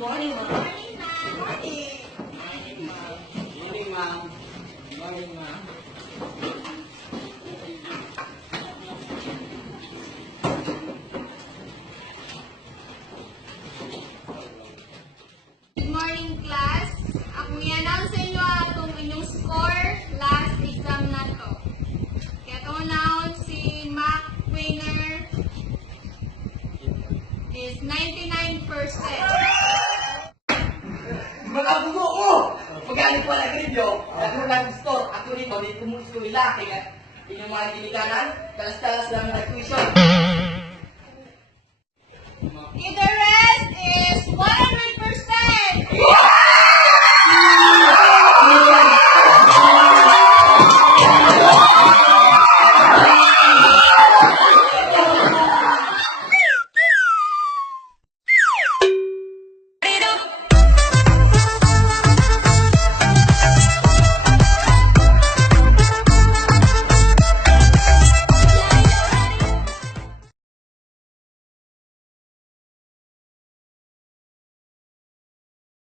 morning, ma'am. Morning, ma'am. Morning. Morning, ma'am. Morning, ma'am. Morning, ma'am. Good morning, class. Akong i-announce sa inyo atong inyong score last exam na to. Kaya itong announce si Mac winner is 99%. Magabugo ko! Pagkali ko lang rin yun, ako lang gusto, ako rin mo, dito mo gusto nila, kaya inyong mga ginikanan, talas-talas lang na tuition. Either